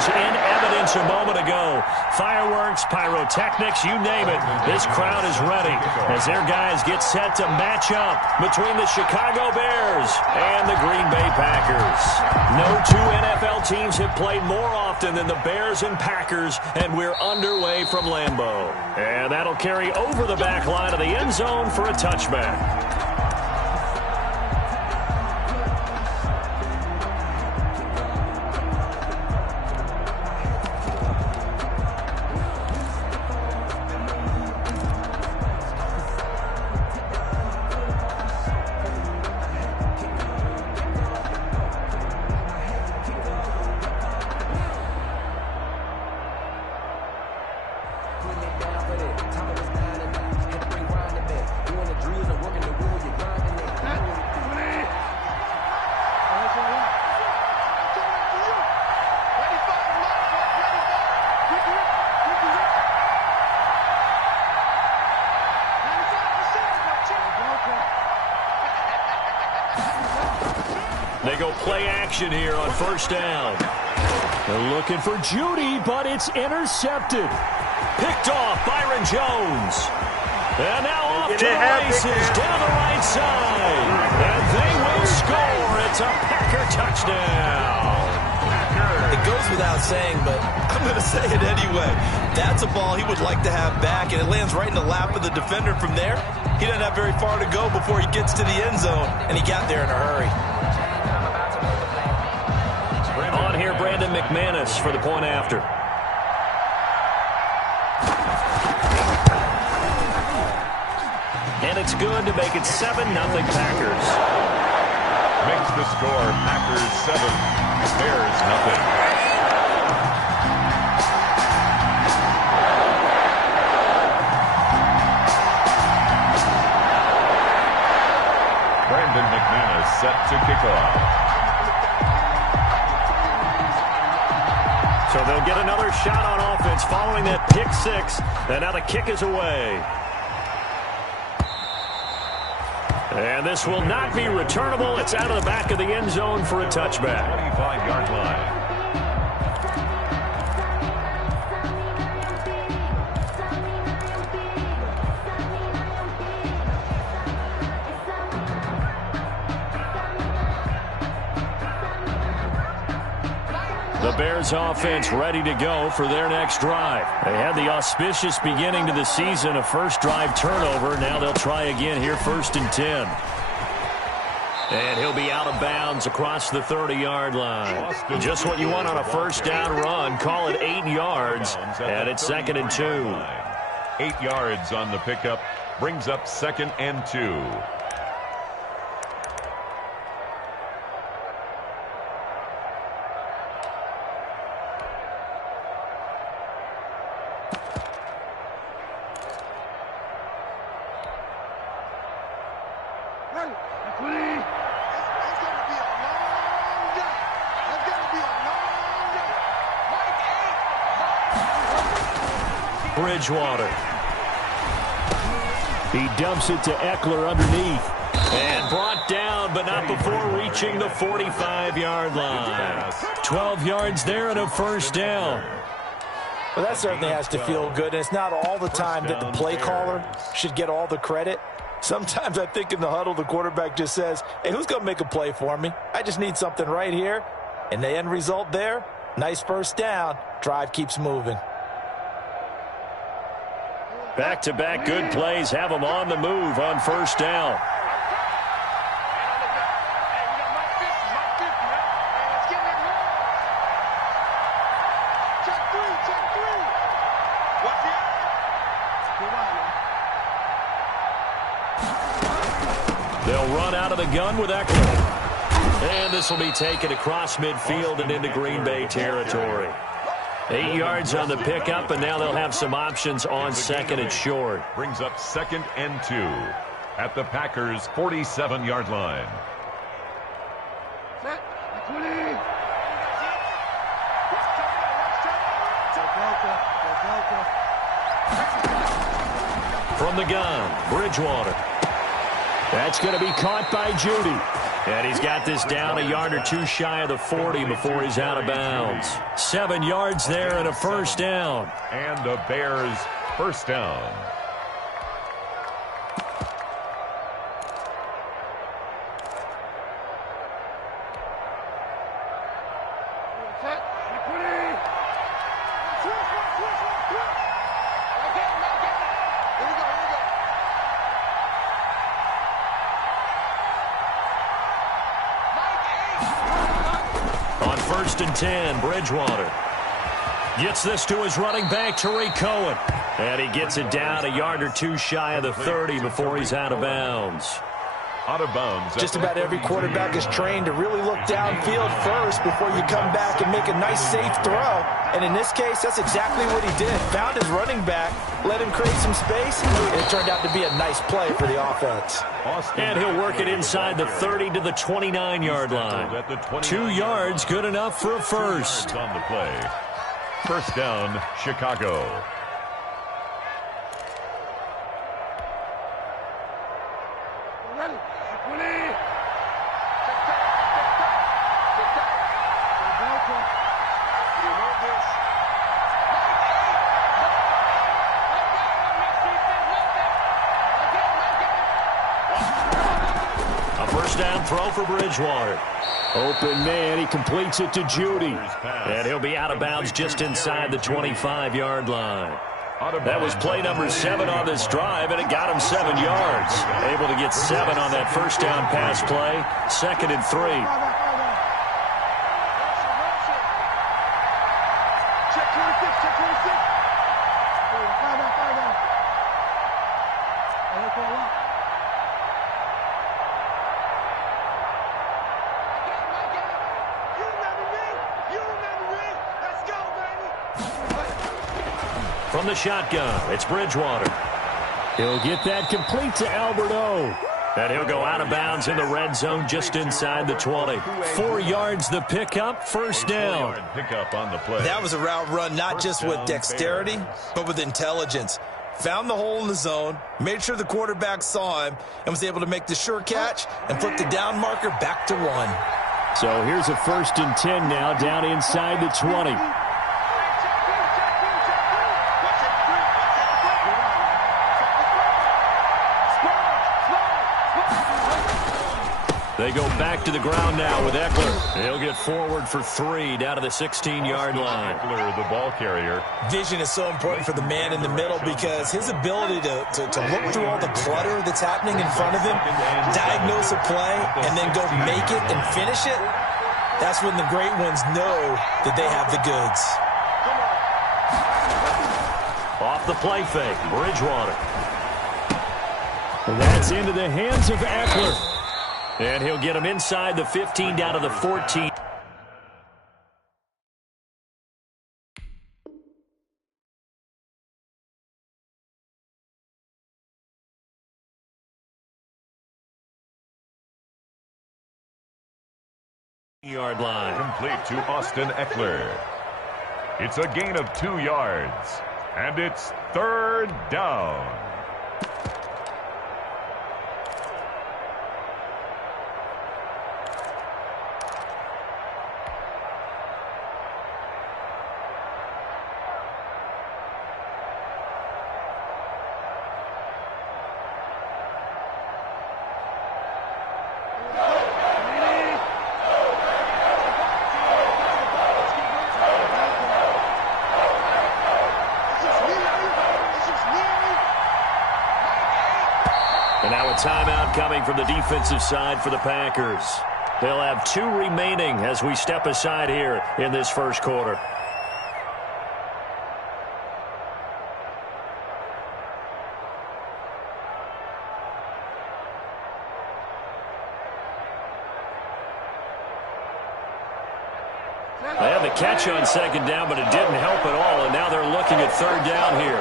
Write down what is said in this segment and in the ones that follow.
was in evidence a moment ago. Fireworks, pyrotechnics, you name it. This crowd is ready as their guys get set to match up between the Chicago Bears and the Green Bay Packers. No two NFL teams have played more often than the Bears and Packers, and we're underway from Lambeau. And that'll carry over the back line of the end zone for a touchback. They go play action here on first down. They're looking for Judy, but it's intercepted. Picked off Byron Jones. And now off to the races down the right side. And they will score. It's a Packer touchdown. It goes without saying, but I'm going to say it anyway. That's a ball he would like to have back, and it lands right in the lap of the defender from there. He doesn't have very far to go before he gets to the end zone, and he got there in a hurry. On here, Brandon McManus for the point after. And it's good to make it 7-0 Packers. Makes the score Packers 7, Bears nothing. Brandon McManus set to kick off. So they'll get another shot on offense following that pick six. And now the kick is away. And this will not be returnable. It's out of the back of the end zone for a touchback. 25-yard line. The Bears offense ready to go for their next drive. They had the auspicious beginning to the season, a first drive turnover. Now they'll try again here, 1st and 10. And he'll be out of bounds across the 30-yard line. Just what you want on a first down run. Call it 8 yards, and it's 2nd and 2. 8 yards on the pickup brings up 2nd and 2. Bridgewater. He dumps it to Eckler underneath. And brought down, but not before reaching the 45-yard line. 12 yards there and a first down. Well, that certainly has to feel good. And it's not all the time that the play caller should get all the credit. Sometimes I think in the huddle, the quarterback just says, hey, who's going to make a play for me? I just need something right here. And the end result there, nice first down. Drive keeps moving. Back-to-back good plays have them on the move on first down. They'll run out of the gun with Eckler. And this will be taken across midfield and into Green Bay territory. 8 yards on the pickup, and now they'll have some options on 2nd and short. Brings up 2nd and 2 at the Packers' 47-yard line. From the gun, Bridgewater. That's going to be caught by Judy. And he's got this down a yard or two shy of the 40 before he's out of bounds. 7 yards there and a first down. And the Bears first down. On 1st and 10, Bridgewater gets this to his running back, Tariq Cohen. And he gets it down a yard or two shy of the 30 before he's out of bounds. Out of bounds. Just about every quarterback is trained to really look downfield first before you come back and make a nice, safe throw. And in this case, that's exactly what he did. Found his running back, let him create some space, and it turned out to be a nice play for the offense. And he'll work it inside the 30 to the 29-yard line. 2 yards, good enough for a first. On the play. First down, Chicago. Down throw for Bridgewater. Open man, he completes it to Judy. And he'll be out of bounds just inside the 25-yard line. That was play number 7 on this drive, and it got him 7 yards. Able to get 7 on that first down pass play. 2nd and 3. From the shotgun, it's Bridgewater. He'll get that complete to Albert O. And he'll go out of bounds in the red zone just inside the 20. 4 yards the pickup, first down. Pickup on the play. That was a route run not just with dexterity, but with intelligence. Found the hole in the zone, made sure the quarterback saw him, and was able to make the sure catch and flip the down marker back to 1. So here's a 1st and 10 now, down inside the 20. They go back to the ground now with Ekeler. He'll get forward for 3 down to the 16-yard line. Ekeler, the ball carrier. Vision is so important for the man in the middle because his ability to look through all the clutter that's happening in front of him, diagnose a play, and then go make it and finish it, that's when the great ones know that they have the goods. Off the play fake, Bridgewater. That's into the hands of Ekeler. And he'll get him inside the 15 down to the 14. Yard line. Complete to Austin Ekeler. It's a gain of 2 yards. And it's 3rd down. And now a timeout coming from the defensive side for the Packers. They'll have 2 remaining as we step aside here in this first quarter. They had the catch on 2nd down, but it didn't help at all, and now they're looking at 3rd down here.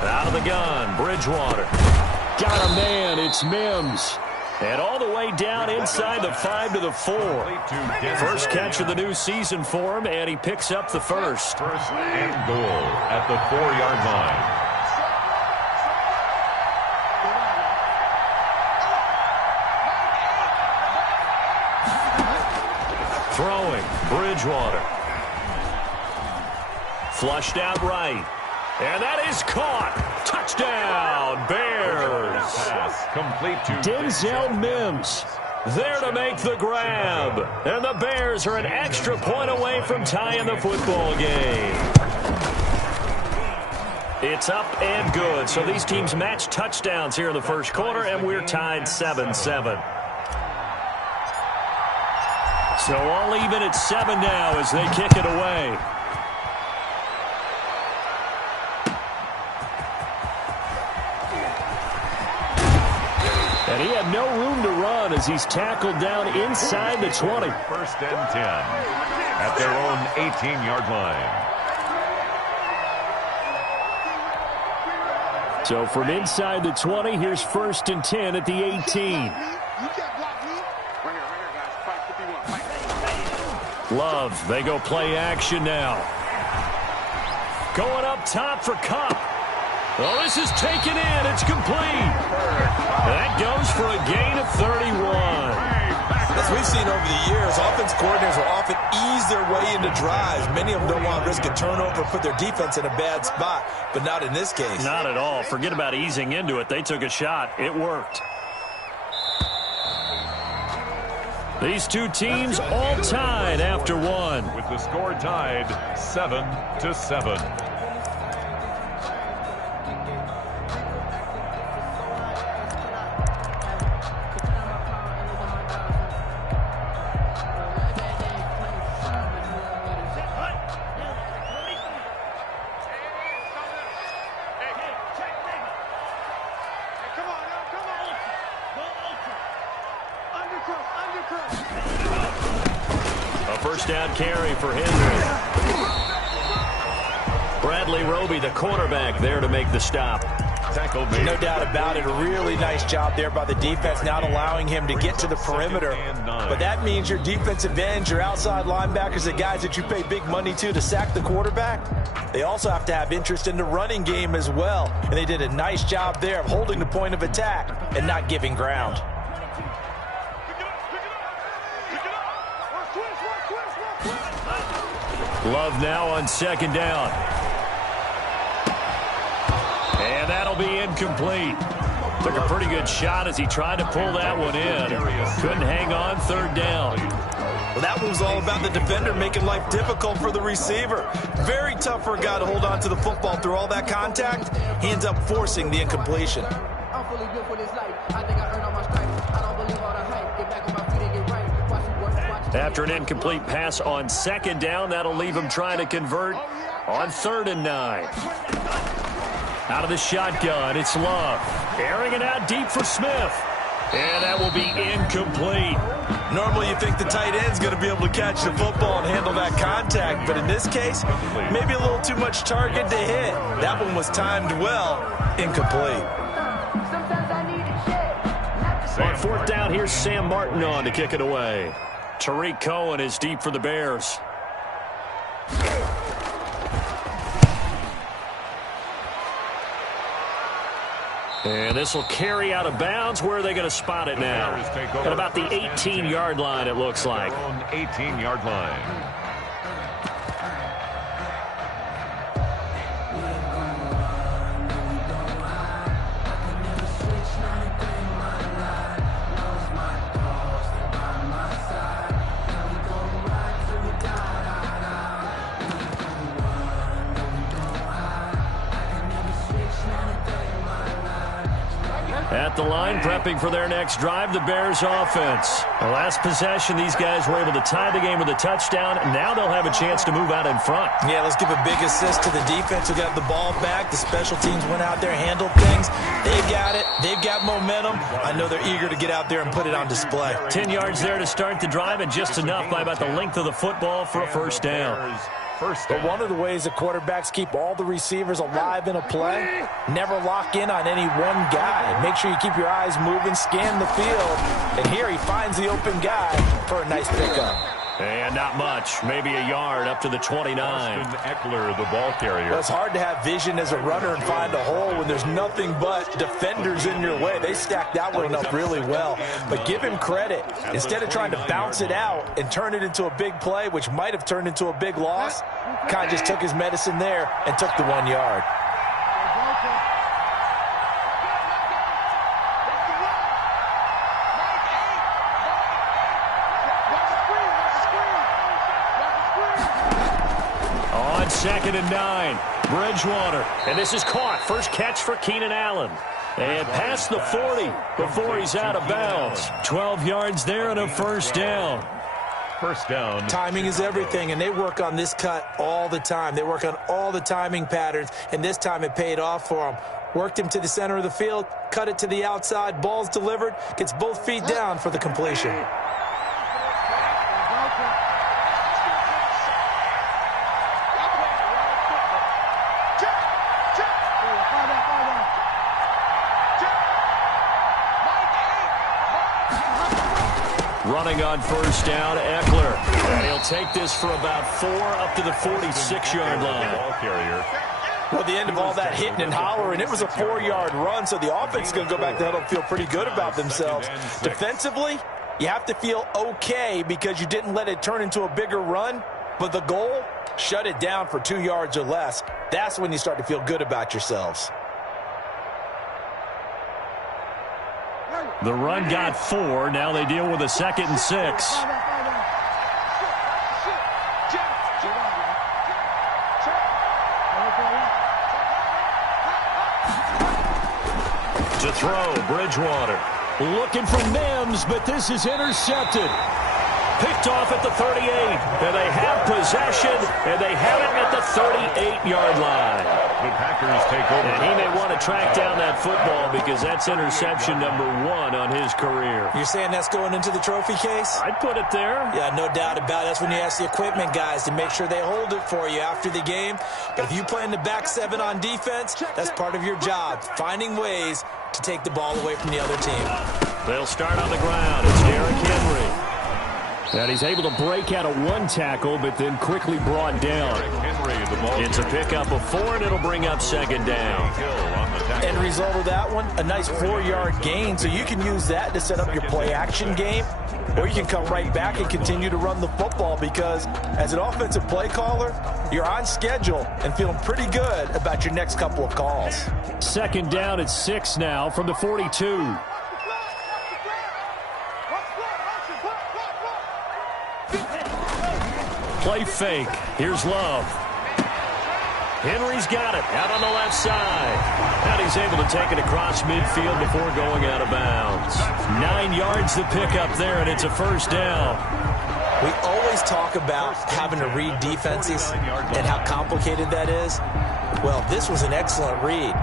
Out of the gun, Bridgewater. Got a man. It's Mims. And all the way down inside the 5 to the 4. First catch of the new season for him, and he picks up the first. First and goal at the 4-yard line. Throwing, Bridgewater. Flushed out right. And that is caught. Touchdown, Bears. Complete to Denzel Mims there to make the grab. And the Bears are an extra point away from tying the football game. It's up and good. So these teams match touchdowns here in the first quarter, and we're tied 7-7. So all even at 7 now as they kick it away. And he had no room to run as he's tackled down inside the 20. First and 10 at their own 18-yard line. So from inside the 20, here's first and 10 at the 18. Love, they go play action now. Going up top for Kupp. Oh, this is taken in. It's complete. That goes for a gain of 31. As we've seen over the years, offense coordinators will often ease their way into drives. Many of them don't want to risk a turnover, put their defense in a bad spot, but not in this case. Not at all. Forget about easing into it. They took a shot. It worked. These two teams all tied after one. With the score tied 7-7. First down carry for Henry. Bradley Roby, the quarterback, there to make the stop. No doubt about it. A really nice job there by the defense, not allowing him to get to the perimeter. But that means your defensive ends, your outside linebackers, the guys that you pay big money to sack the quarterback, they also have to have interest in the running game as well. And they did a nice job there of holding the point of attack and not giving ground. Love now on second down. And that'll be incomplete. Took a pretty good shot as he tried to pull that one in. Couldn't hang on third down. Well, that one was all about the defender making life difficult for the receiver. Very tough for a guy to hold on to the football through all that contact. He ends up forcing the incompletion. After an incomplete pass on second down, that'll leave him trying to convert on 3rd and 9. Out of the shotgun, it's Love. Airing it out deep for Smith. And that will be incomplete. Normally you think the tight end's going to be able to catch the football and handle that contact, but in this case, maybe a little too much target to hit. That one was timed well. Incomplete. On 4th down, here's Sam Martin on to kick it away. Tariq Cohen is deep for the Bears. And this will carry out of bounds. Where are they going to spot it now? At about the 18-yard line, it looks like. 18-yard line. At the line, prepping for their next drive, the Bears offense. The last possession, these guys were able to tie the game with a touchdown. Now they'll have a chance to move out in front. Yeah, let's give a big assist to the defense who got the ball back. The special teams went out there, handled things. They've got it. They've got momentum. I know they're eager to get out there and put it on display. 10 yards there to start the drive, and just enough by about the length of the football for a first down. First down. But one of the ways the quarterbacks keep all the receivers alive in a play, never lock in on any one guy. Make sure you keep your eyes moving, scan the field, and here he finds the open guy for a nice pickup. And not much, maybe a yard up to the 29. Austin Eckler, the ball carrier. Well, it's hard to have vision as a runner and find a hole when there's nothing but defenders in your way. They stacked that one up really well. But give him credit. Instead of trying to bounce it out and turn it into a big play, which might have turned into a big loss, kind of just took his medicine there and took the 1 yard. Second and 9. Bridgewater. And this is caught. First catch for Keenan Allen. And past the 40 before he's out of bounds. 12 yards there and a first down. First down. Timing is everything, and they work on this cut all the time. They work on all the timing patterns, and this time it paid off for them. Worked him to the center of the field, cut it to the outside, ball's delivered, gets both feet down for the completion. Running on first down, Eckler. And he'll take this for about 4 up to the 46-yard line. Ball carrier. Well, the end of all that hitting and hollering, it was a 4-yard run, so the offense is going to go back to the huddle and feel pretty good about themselves. Defensively, you have to feel okay because you didn't let it turn into a bigger run, but the goal, shut it down for 2 yards or less. That's when you start to feel good about yourselves. The run got 4. Now they deal with a 2nd and 6. To throw, Bridgewater. Looking for Mims, but this is intercepted. Picked off at the 38. And they have possession, and they have it at the 38-yard line. The Packers take over. And he may want to track down that football because that's interception number 1 on his career. You're saying that's going into the trophy case? I'd put it there. Yeah, no doubt about it. That's when you ask the equipment guys to make sure they hold it for you after the game. But if you play in the back 7 on defense, that's part of your job, finding ways to take the ball away from the other team. They'll start on the ground. It's Derrick Henry. And he's able to break out of 1 tackle, but then quickly brought down. It's a pickup of 4, and it'll bring up 2nd down. End result of that one, a nice 4-yard gain, so you can use that to set up your play-action game, or you can come right back and continue to run the football because as an offensive play caller, you're on schedule and feeling pretty good about your next couple of calls. 2nd down at 6 now from the 42. Play fake. Here's Love. Henry's got it out on the left side. And he's able to take it across midfield before going out of bounds. 9 yards to pick up there, and it's a first down. We always talk about having to read defenses and how complicated that is. Well, this was an excellent read.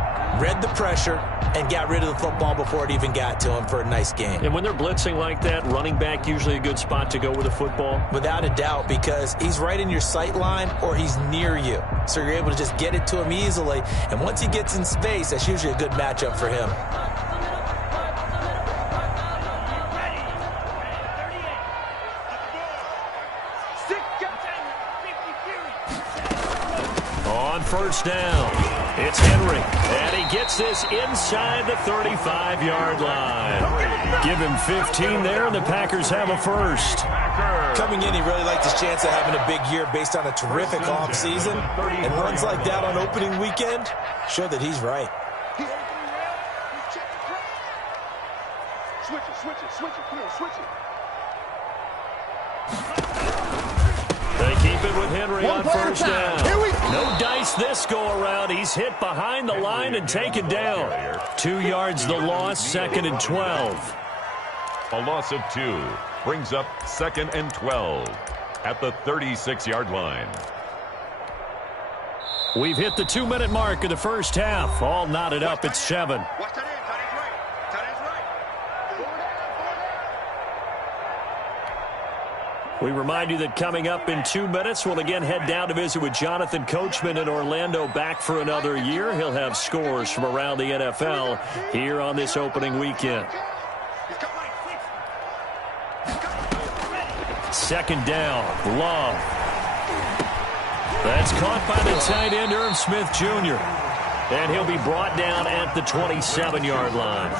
Read the pressure and got rid of the football before it even got to him for a nice game. And when they're blitzing like that, running back usually a good spot to go with the football? Without a doubt, because he's right in your sight line or he's near you. So you're able to just get it to him easily. And once he gets in space, that's usually a good matchup for him. On first down, it's Henry, and he gets this inside the 35-yard line. Give him 15 there, and the Packers have a first. Coming in, he really liked his chance of having a big year based on a terrific offseason. And runs like that on opening weekend show that he's right. Switch it. Come on, switch it. They keep it with Henry on first down. No dice this go around. He's hit behind the line and taken down. 2 yards the loss, 2nd and 12. A loss of 2 brings up 2nd and 12 at the 36-yard line. We've hit the 2-minute mark of the first half. All knotted up at 7. We remind you that coming up in 2 minutes, we'll again head down to visit with Jonathan Coachman in Orlando, back for another year. He'll have scores from around the NFL here on this opening weekend. Second down, Love. That's caught by the tight end, Irv Smith Jr. And he'll be brought down at the 27-yard line.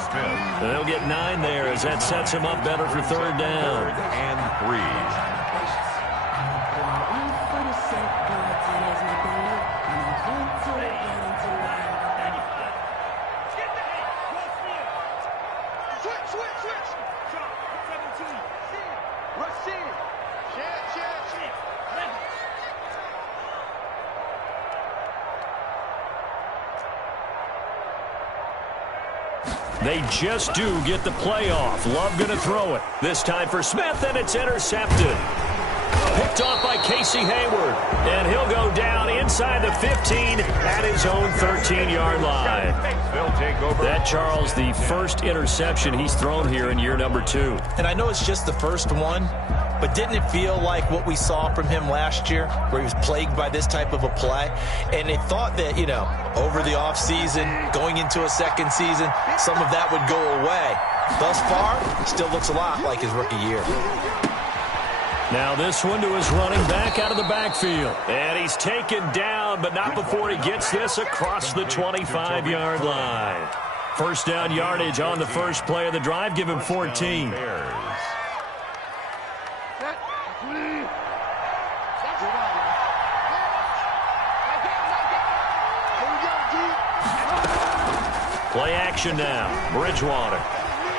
And they'll get 9 there as that sets him up better for third down. And 3. They just do get the play off. Love going to throw it. This time for Smith, and it's intercepted. Picked off by Casey Hayward. And he'll go down inside the 15 at his own 13-yard line. That, Charles, the first interception he's thrown here in year number 2. And I know it's just the first one, but didn't it feel like what we saw from him last year, where he was plagued by this type of a play? And they thought that, over the offseason, going into a second season, some of that would go away. Thus far, still looks a lot like his rookie year. Now this one to his running back out of the backfield. And he's taken down, but not before he gets this across the 25-yard line. First down yardage on the first play of the drive. Give him 14. Play action now. Bridgewater.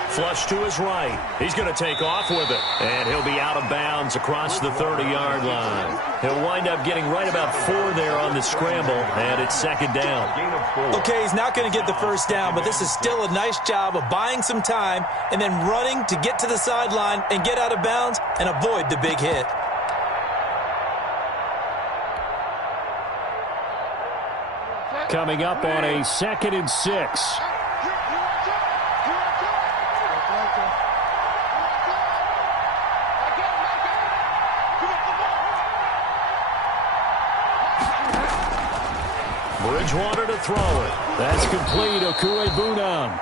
Flush to his right. He's going to take off with it. And he'll be out of bounds across the 30-yard line. He'll wind up getting right about 4 there on the scramble, and it's second down. Okay, he's not going to get the first down, but this is still a nice job of buying some time and then running to get to the sideline and get out of bounds and avoid the big hit. Coming up on a 2nd and 6. Bridgewater to throw it. That's complete. Okuegbunam.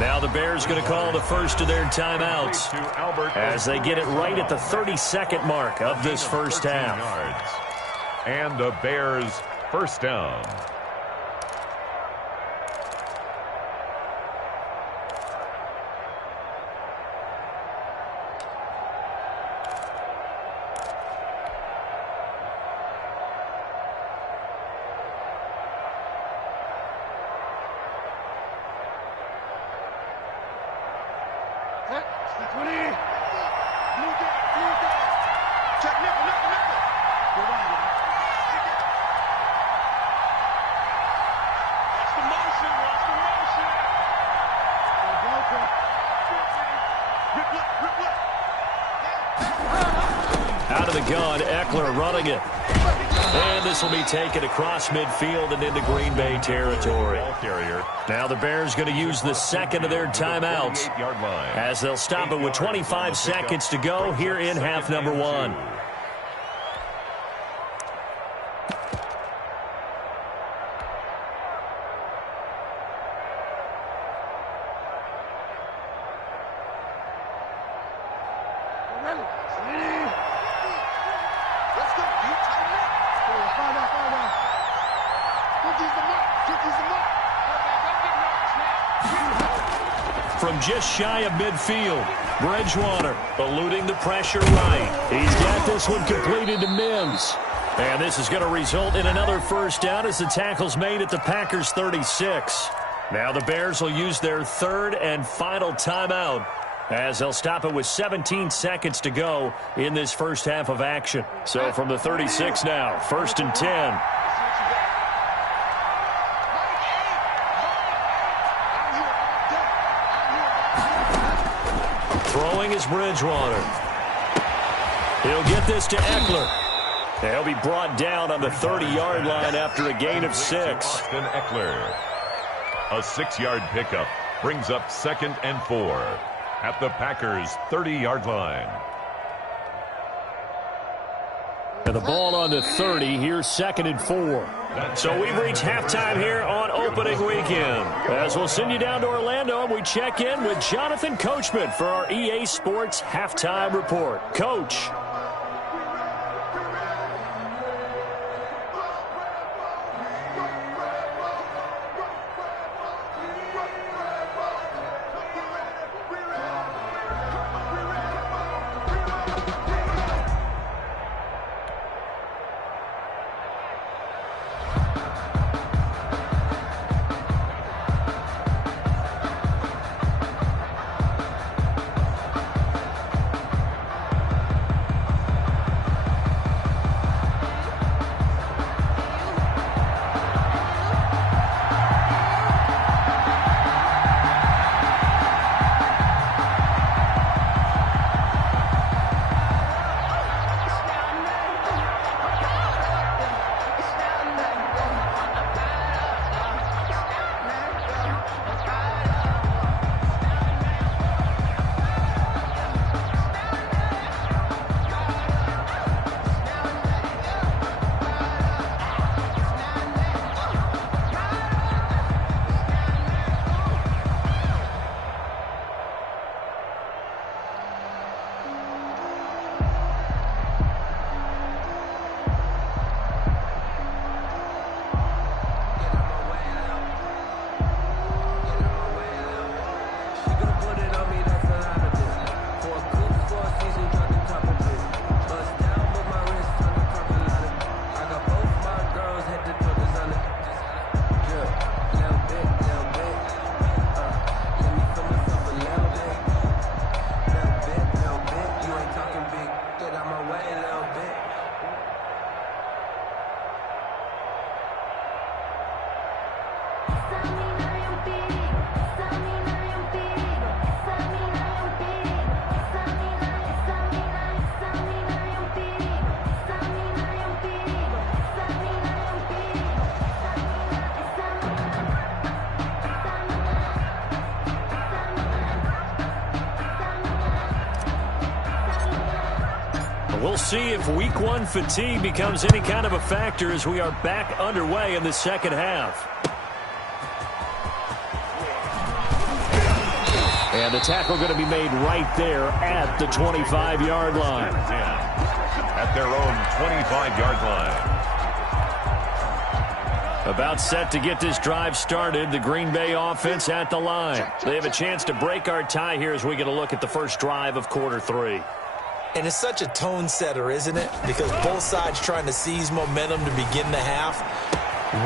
Now the Bears going to call the first of their timeouts as they get it right at the 32nd mark of this first half. And the Bears first down. Out of the gun, Eckler running it. And this will be taken across midfield and into Green Bay territory. Now the Bears going to use the second of their timeouts as they'll stop it with 25 seconds to go here in half number 1. From just shy of midfield, Bridgewater eluding the pressure right. He's got this one completed to Mims. And this is going to result in another first down as the tackle's made at the Packers 36. Now the Bears will use their third and final timeout as they'll stop it with 17 seconds to go in this first half of action. So from the 36 now, 1st and 10. Throwing is Bridgewater. He'll get this to Eckler. He'll be brought down on the 30-yard line after a gain of 6. Austin Eckler. A 6-yard pickup brings up 2nd and 4 at the Packers' 30-yard line. And the ball on the 30. Here's 2nd and 4. So we've reached halftime here on opening weekend. As we'll send you down to Orlando, and we check in with Jonathan Coachman for our EA Sports Halftime Report. Coach. We'll see if week 1 fatigue becomes any kind of a factor as we are back underway in the second half. And the tackle going to be made right there at the 25-yard line. At their own 25-yard line. About set to get this drive started. The Green Bay offense at the line. They have a chance to break our tie here as we get a look at the first drive of quarter 3. And it's such a tone setter, isn't it? Because both sides trying to seize momentum to begin the half.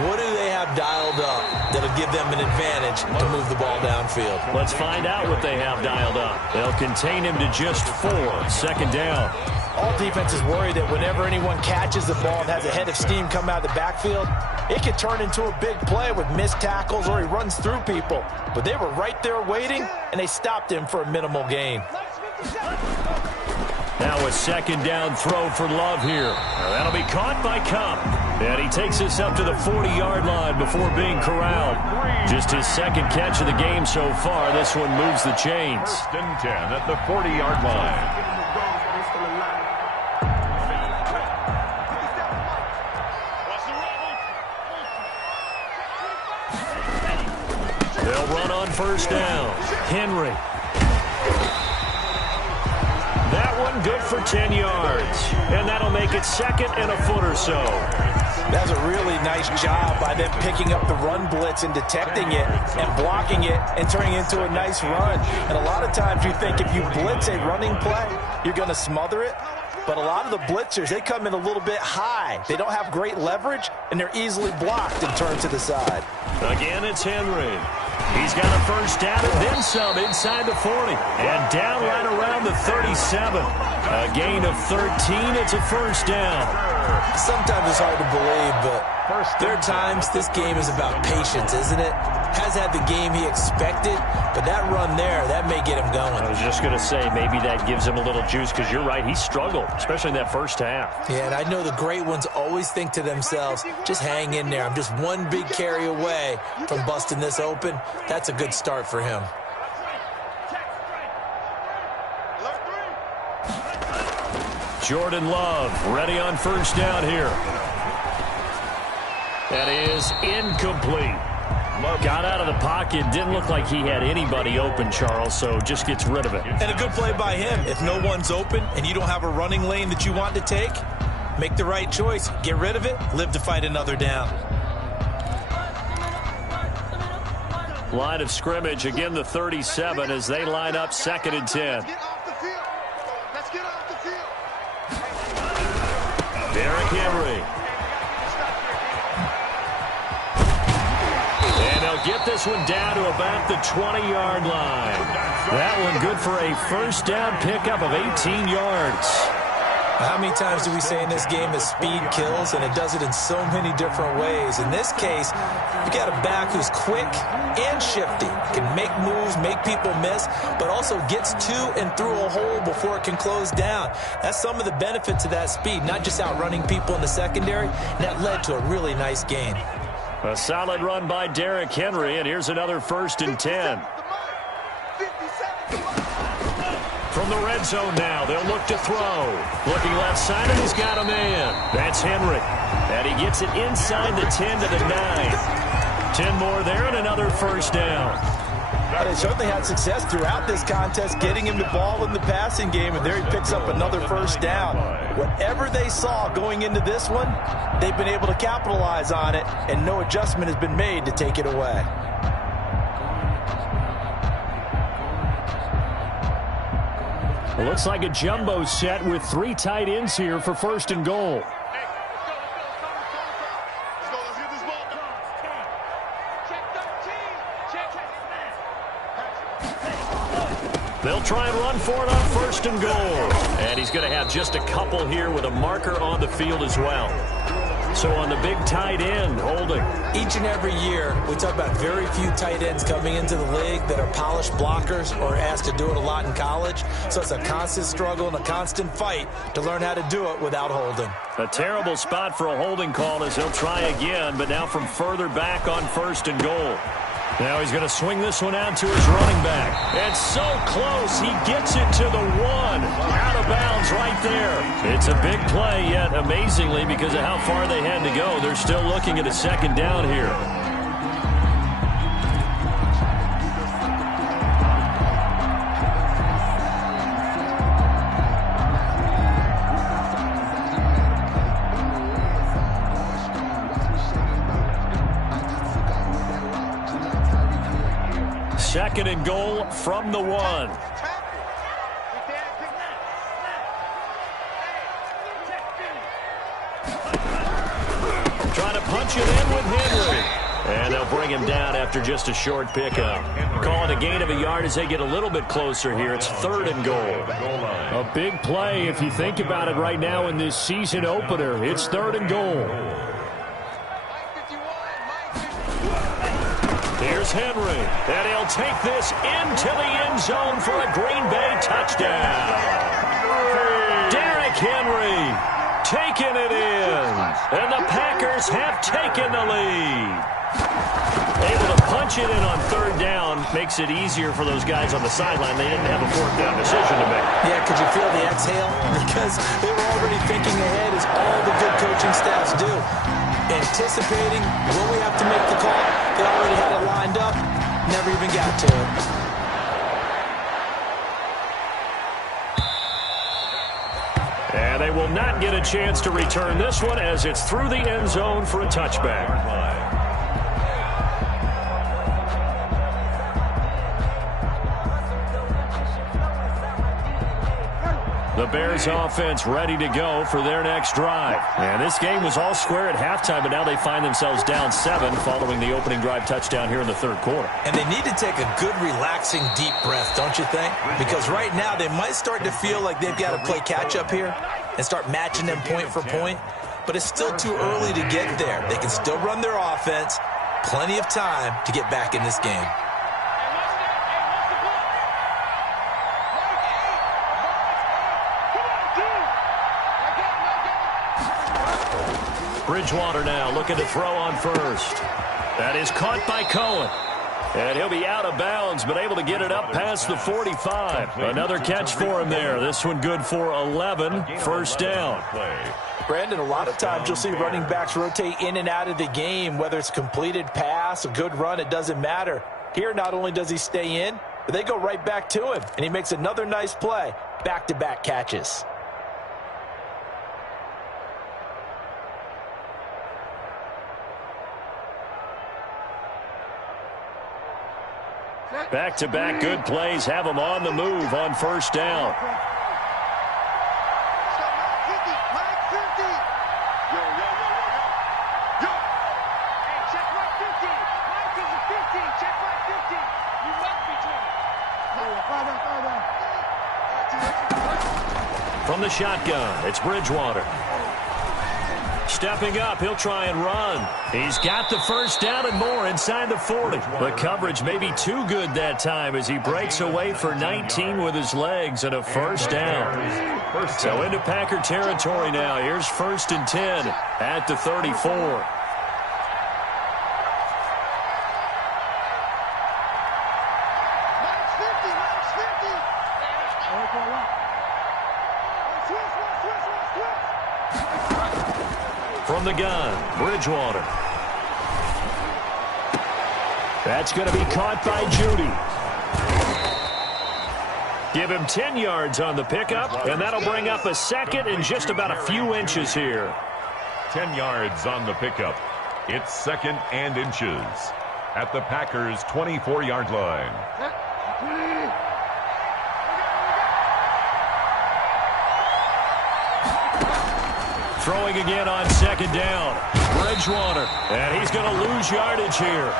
What do they have dialed up that'll give them an advantage to move the ball downfield? Let's find out what they have dialed up. They'll contain him to just 4. 2nd down. All defenses worry that whenever anyone catches the ball and has a head of steam come out of the backfield, it could turn into a big play with missed tackles or he runs through people. But they were right there waiting, and they stopped him for a minimal gain. Now a 2nd down throw for Love here. That'll be caught by Kupp. And he takes us up to the 40-yard line before being corralled. Just his 2nd catch of the game so far. This one moves the chains. 1st and 10 at the 40-yard line. They'll run on 1st down. Henry. That one good for 10 yards. And that'll make it 2nd and a foot or so. That's a really nice job by them picking up the run blitz and detecting it and blocking it and turning it into a nice run. And a lot of times you think if you blitz a running play, you're going to smother it. But a lot of the blitzers, they come in a little bit high. They don't have great leverage, and they're easily blocked and turned to the side. Again, it's Henry. He's got a 1st down and then some inside the 40. And down right around the 37. A gain of 13. It's a 1st down. Sometimes it's hard to believe, but there are times this game is about patience, isn't it? Has had the game he expected, but that run there, that may get him going. I was just going to say, maybe that gives him a little juice because you're right, he struggled, especially in that 1st half. Yeah, and I know the great ones always think to themselves, just hang in there. I'm just one big carry away from busting this open. That's a good start for him. Jordan Love ready on first down here. That is incomplete. Got out of the pocket. Didn't look like he had anybody open, Charles, so just gets rid of it. And a good play by him. If no one's open and you don't have a running lane that you want to take, make the right choice. Get rid of it. Live to fight another down. Line of scrimmage, again the 37 as they line up 2nd and 10. Get off the field. Let's get off the field. Derrick Henry. And they'll get this one down to about the 20-yard line. That one good for a first down pickup of 18 yards. How many times do we say in this game that speed kills, and it does it in so many different ways? In this case, you got a back who's quick and shifty, can make moves, make people miss, but also gets to and through a hole before it can close down. That's some of the benefits of that speed, not just outrunning people in the secondary, and that led to a really nice gain. A solid run by Derrick Henry, and here's another 1st and 10. From the red zone now, they'll look to throw. Looking left side, and he's got a man. That's Henry. And he gets it inside the 10 to the 9. 10 more there and another first down. They certainly had success throughout this contest getting him the ball in the passing game, and there he picks up another first down. Whatever they saw going into this one, they've been able to capitalize on it, and no adjustment has been made to take it away. It looks like a jumbo set with 3 tight ends here for 1st and goal. They'll try and run for it on 1st and goal. And he's going to have just a couple here with a marker on the field as well. So on the big tight end, holding. Each and every year, we talk about very few tight ends coming into the league that are polished blockers or asked to do it a lot in college. So it's a constant struggle and a constant fight to learn how to do it without holding. A terrible spot for a holding call as he'll try again, but now from further back on 1st and goal. Now he's going to swing this one out to his running back. And so close, he gets it to the 1. Out of bounds right there. It's a big play, yet amazingly, because of how far they had to go, they're still looking at a 2nd down here. Second and goal from the 1. Trying to punch it in with Henry. And they'll bring him down after just a short pickup. Call it a gain of a yard as they get a little bit closer here. It's 3rd and goal. A big play if you think about it right now in this season opener. It's 3rd and goal. Here's Henry, and he'll take this into the end zone for a Green Bay touchdown. Derrick Henry taking it in, and the Packers have taken the lead. Able to punch it in on 3rd down makes it easier for those guys on the sideline. They didn't have a 4th down decision to make. Yeah, could you feel the exhale? Because they were already thinking ahead, as all the good coaching staffs do. Anticipating when we have to make the call. They already had it lined up, never even got to it. And they will not get a chance to return this one as it's through the end zone for a touchback. The Bears offense ready to go for their next drive. And this game was all square at halftime, but now they find themselves down 7 following the opening drive touchdown here in the 3rd quarter. And they need to take a good, relaxing, deep breath, don't you think? Because right now they might start to feel like they've got to play catch-up here and start matching them point for point. But it's still too early to get there. They can still run their offense. Plenty of time to get back in this game. Bridgewater now looking to throw on 1st. That is caught by Cohen. And he'll be out of bounds, but able to get it up past the 45. Another catch for him there. This one good for 11. First down. Brandon, a lot of times you'll see running backs rotate in and out of the game, whether it's completed pass, a good run, it doesn't matter. Here, not only does he stay in, but they go right back to him, and he makes another nice play. Back-to-back catches. Back-to-back good plays have him on the move on first down. From the shotgun, it's Bridgewater. Stepping up, he'll try and run. He's got the first down and more inside the 40. The coverage may be too good that time as he breaks away for 19 with his legs and a first down. So into Packer territory now. Here's 1st and 10 at the 34. From the gun, Bridgewater. That's going to be caught by Judy. Give him 10 yards on the pickup, and that'll bring up a second and just about a few inches here. 10 yards on the pickup. It's 2nd and inches at the Packers' 24-yard line. Throwing again on 2nd down. Bridgewater. And he's going to lose yardage here,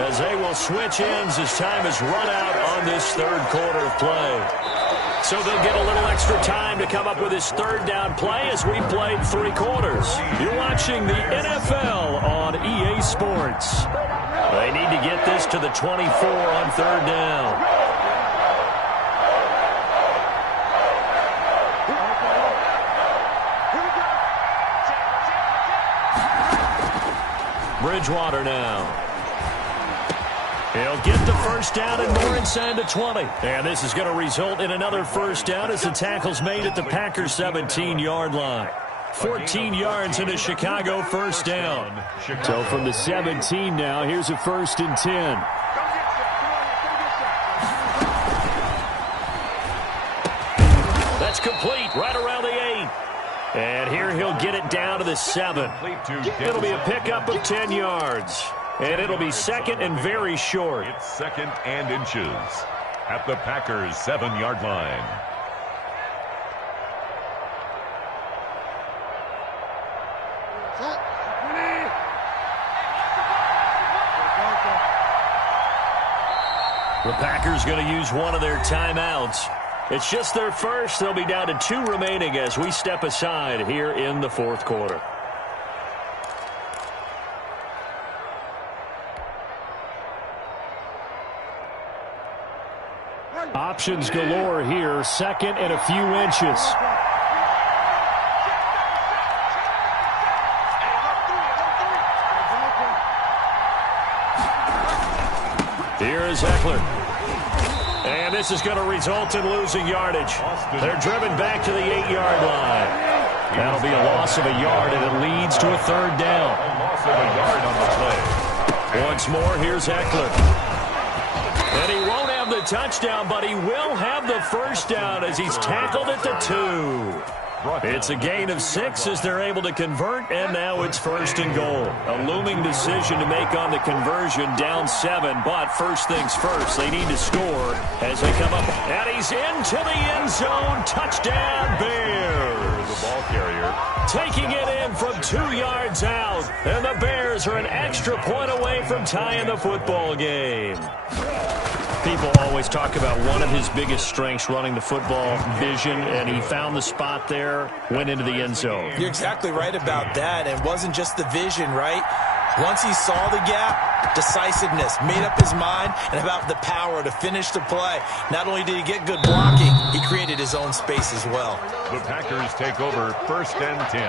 as they will switch ends as time is run out on this 3rd quarter of play. So they'll get a little extra time to come up with his 3rd down play as we played 3 quarters. You're watching the NFL on EA Sports. They need to get this to the 24 on 3rd down. Bridgewater now. He'll get the first down and more inside the 20. And this is going to result in another first down as the tackle's made at the Packers' 17-yard line. 14 yards into Chicago first down. So from the 17 now, here's a 1st and 10. That's complete right around the 8. And here he'll get it down to the 7. It'll be a pickup of 10 yards. And it'll be 2nd and very short. It's 2nd and inches at the Packers' 7-yard line. The Packers going to use one of their timeouts. It's just their first. They'll be down to 2 remaining as we step aside here in the 4th quarter. Options galore here. 2nd and a few inches. Here is Eckler. And this is going to result in losing yardage. They're driven back to the 8-yard line. That'll be a loss of a yard, and it leads to a 3rd down. A loss of a yard on the play. Once more, here's Eckler. And he won't have the touchdown, but he will have the first down as he's tackled at the 2. It's a gain of 6 as they're able to convert, and now it's 1st and goal. A looming decision to make on the conversion, down 7, but first things first, they need to score as they come up. And he's into the end zone. Touchdown, Bears. The ball carrier. Taking it in from 2 yards out, and the Bears are an extra point away from tying the football game. People always talk about one of his biggest strengths, running the football, vision, and he found the spot there, went into the end zone. You're exactly right about that. It wasn't just the vision, right? Once he saw the gap, decisiveness, made up his mind, and about the power to finish the play. Not only did he get good blocking, he created his own space as well. The Packers take over 1st and 10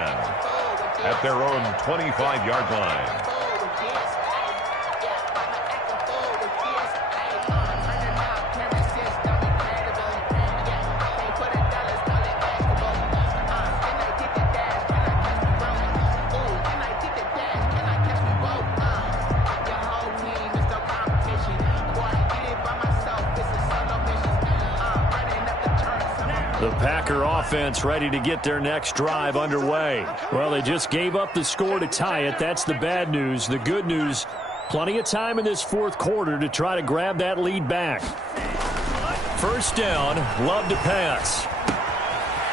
at their own 25-yard line. The Packer offense ready to get their next drive underway. Well, they just gave up the score to tie it. That's the bad news. The good news, plenty of time in this fourth quarter to try to grab that lead back. First down, Love to pass.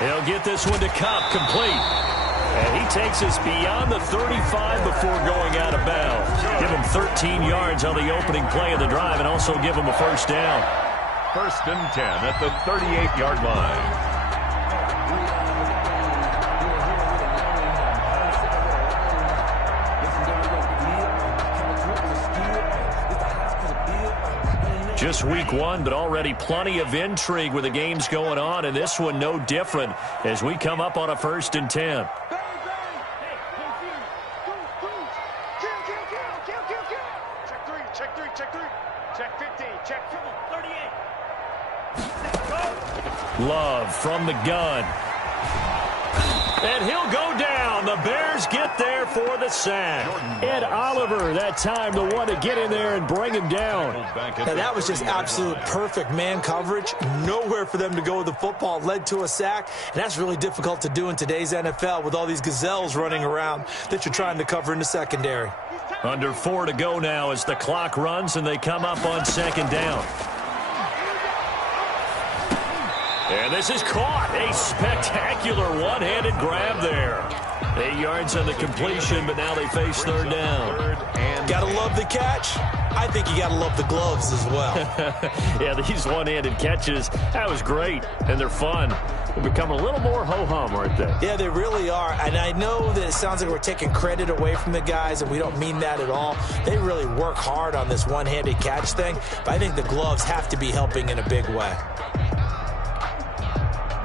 He'll get this one to Kupp, complete. And he takes us beyond the 35 before going out of bounds. Give him 13 yards on the opening play of the drive and also give him a first down. First and 10 at the 38-yard line. Just week one, but already plenty of intrigue with the games going on, and this one no different as we come up on a first and 10. Love from the gun. And he'll go down. The Bears get there for the sack. Ed Oliver, that time the one to get in there and bring him down. Now, that was just absolute perfect man coverage. Nowhere for them to go with the football. Led to a sack, and that's really difficult to do in today's NFL with all these gazelles running around that you're trying to cover in the secondary. Under 4 to go now as the clock runs and they come up on second down. And this is caught. A spectacular one-handed grab there. 8 yards on the completion, but now they face third down. Gotta love the catch. I think you gotta love the gloves as well. Yeah, these one-handed catches, that was great, and they're fun. They become a little more ho-hum, aren't they? Yeah, they really are. And I know that it sounds like we're taking credit away from the guys, and we don't mean that at all. They really work hard on this one-handed catch thing, but I think the gloves have to be helping in a big way.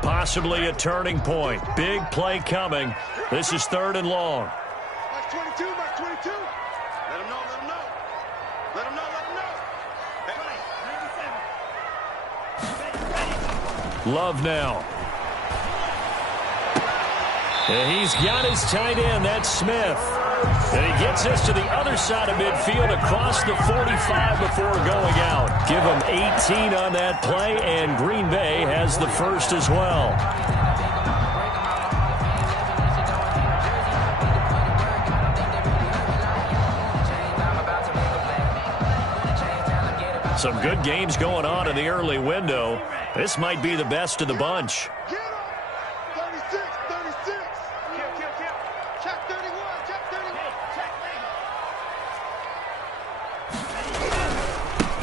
Possibly a turning point. Big play coming. This is third and long. Mike 22, Mike 22. Let him know, let him know. Let him know, let him know. Love now. And he's got his tight end. That's Smith. And he gets us to the other side of midfield across the 45 before going out. Give him 18 on that play, and Green Bay has the first as well. Some good games going on in the early window. This might be the best of the bunch. Get him. 36, 36. Kill. Check 31, check 31.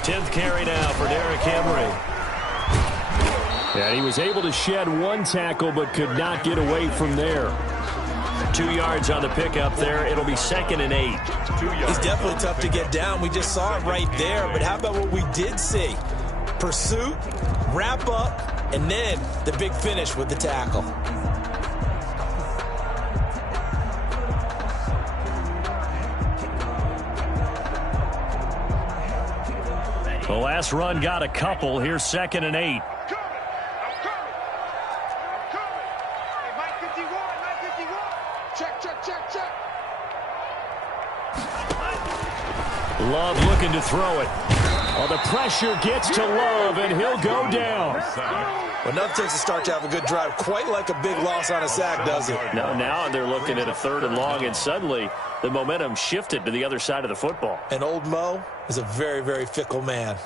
10th carry now for Derrick Henry. Yeah, he was able to shed one tackle but could not get away from there. 2 yards on the pickup there. It'll be second and 8. He's definitely tough to get down. We just saw it right there. But how about what we did see? Pursuit, wrap up, and then the big finish with the tackle. The last run got a couple. Here's second and 8. I'm coming. Hey, Mike 51, Mike 51. Check. Love looking to throw it. Oh, the pressure gets to Love, and he'll go down. Well, nothing takes a start to have a good drive, quite like a big loss on a sack, does it? Now they're looking at a third and long, and suddenly the momentum shifted to the other side of the football. And old Mo is a very, very fickle man.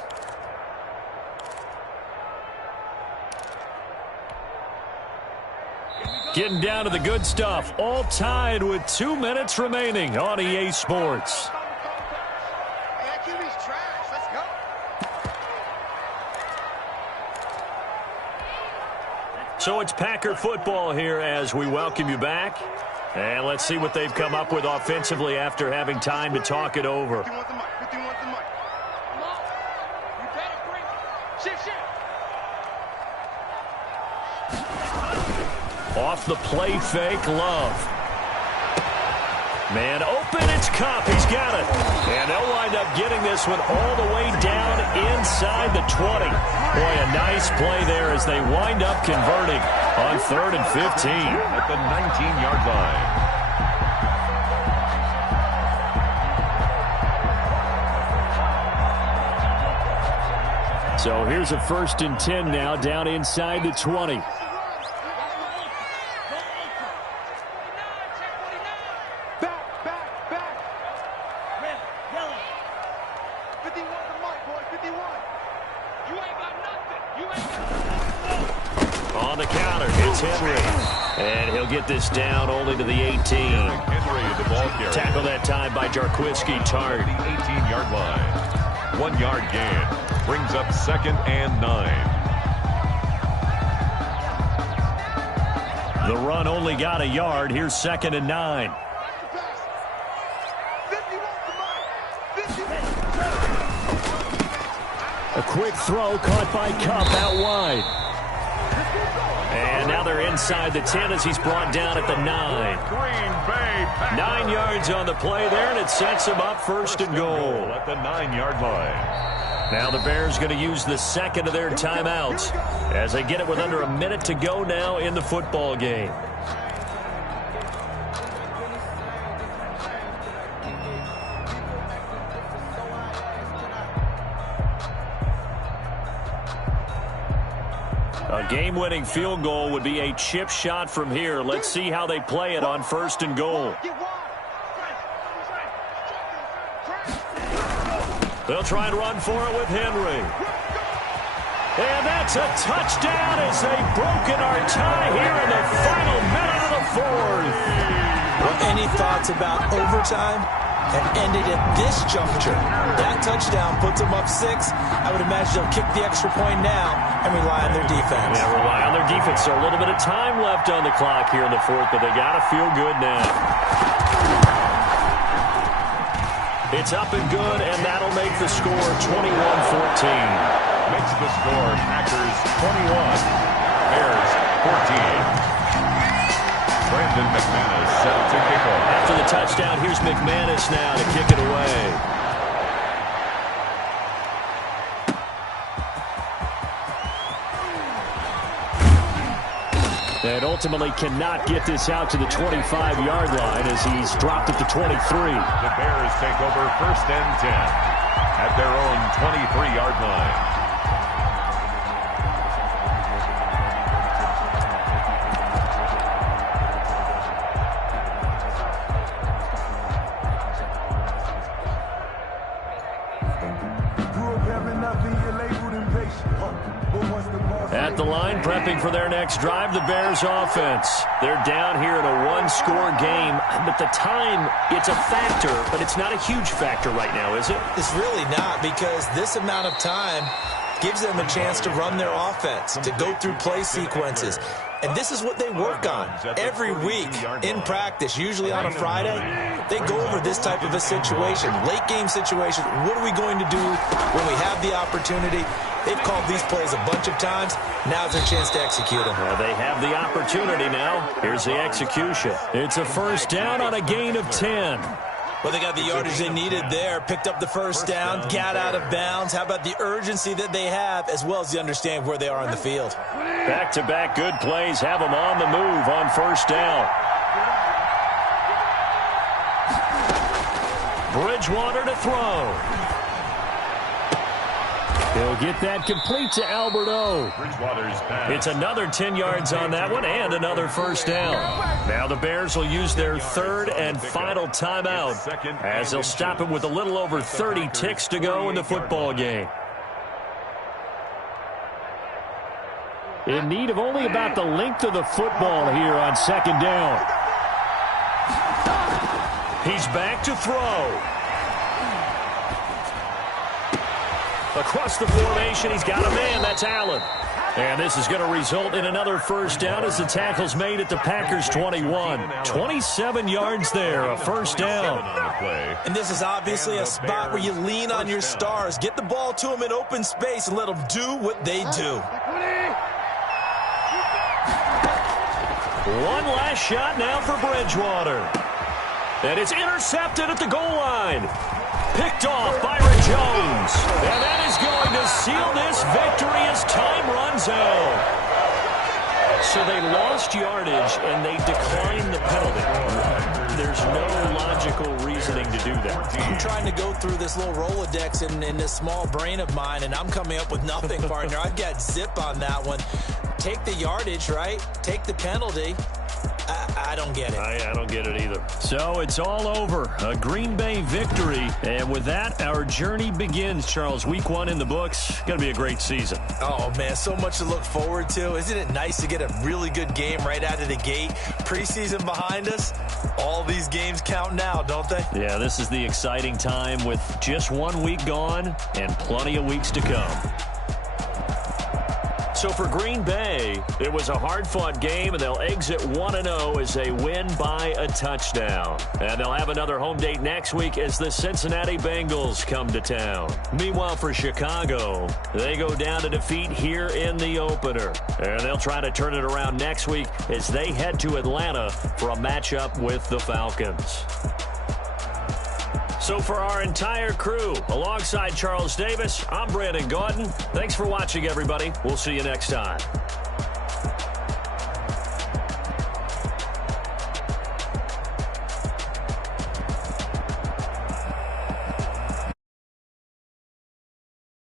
Getting down to the good stuff. All tied with 2 minutes remaining on EA Sports. Hey, that QB's trash. Let's go. So it's Packer football here as we welcome you back. And let's see what they've come up with offensively after having time to talk it over. 51 the mic. 51 the mic. Come on. You better bring it. Shift. Off the play fake, Love. Man open, it's Kupp. He's got it. And they'll wind up getting this one all the way down inside the 20. Boy, a nice play there as they wind up converting on 3rd and 15. At the 19-yard line. So here's a 1st and 10 now down inside the 20. get this down only to the 18. Henry, the ball carrier. Tackle that time by Jarquiski Tart. 18-yard line. 1 yard gain. Brings up 2nd and 9. The run only got a yard. Here's 2nd and 9. A quick throw caught by Kupp out wide. And now they're inside the 10 as he's brought down at the 9. 9 yards on the play there, and it sets him up 1st and goal. At the 9-yard line. Now the Bears going to use the second of their timeouts as they get it with under a minute to go now in the football game. A game-winning field goal would be a chip shot from here. Let's see how they play it on 1st and goal. They'll try and run for it with Henry. And that's a touchdown as they've broken our tie here in the final minute of the 4th. Well, any thoughts about overtime? Have ended at this juncture. That touchdown puts them up 6. I would imagine they'll kick the extra point now and rely on their defense. Yeah, rely on their defense. So a little bit of time left on the clock here in the 4th, but they got to feel good now. It's up and good, and that'll make the score 21-14. Makes the score Packers 21, Bears 14. Brandon McManus set to kick off. After the touchdown, here's McManus now to kick it away. And ultimately cannot get this out to the 25-yard line as he's dropped it to 23. The Bears take over 1st and 10 at their own 23-yard line. At the line, prepping for their next drive, the Bears offense. They're down here in a one-score game, but the time, it's a factor, but it's not a huge factor right now, is it? It's really not, because this amount of time gives them a chance to run their offense, to go through play sequences. And this is what they work on every week in practice, usually on a Friday. They go over this type of a situation, late game situation. What are we going to do when we have the opportunity? They've called these plays a bunch of times. Now's their chance to execute them. Well, they have the opportunity now. Here's the execution. It's a 1st down on a gain of 10. Well, they got the yardage they needed there, picked up the 1st down, got out of bounds. How about the urgency that they have, as well as the understanding where they are on the field? Back-to-back good plays have them on the move on 1st down. Bridgewater to throw. He'll get that complete to Albert O. It's another 10 yards on that one and another 1st down. Now the Bears will use their 3rd and final timeout as they'll stop it with a little over 30 ticks to go in the football game. In need of only about the length of the football here on 2nd down. He's back to throw. Across the formation, he's got a man. That's Allen. And this is going to result in another 1st down as the tackle's made at the Packers' 21. 27 yards there, a 1st down. And this is obviously a spot where you lean on your stars. Get the ball to them in open space and let them do what they do. One last shot now for Bridgewater. And it's intercepted at the goal line. Picked off Byron Jones. And that is going to seal this victory as time runs out. So they lost yardage and they declined the penalty. There's no logical reasoning to do that. I'm trying to go through this little Rolodex in this small brain of mine, and I'm coming up with nothing, partner. I've got zip on that one. Take the yardage, right? Take the penalty. I don't get it. I don't get it either. So it's all over. A Green Bay victory. And with that, our journey begins, Charles. Week 1 in the books. Going to be a great season. Oh, man, so much to look forward to. Isn't it nice to get a really good game right out of the gate? Preseason behind us. All these games count now, don't they? Yeah, this is the exciting time with just 1 week gone and plenty of weeks to come. So for Green Bay, it was a hard-fought game, and they'll exit 1-0 as they win by a touchdown. And they'll have another home date next week as the Cincinnati Bengals come to town. Meanwhile, for Chicago, they go down to defeat here in the opener. And they'll try to turn it around next week as they head to Atlanta for a matchup with the Falcons. So for our entire crew, alongside Charles Davis, I'm Brandon Gaudin. Thanks for watching, everybody. We'll see you next time.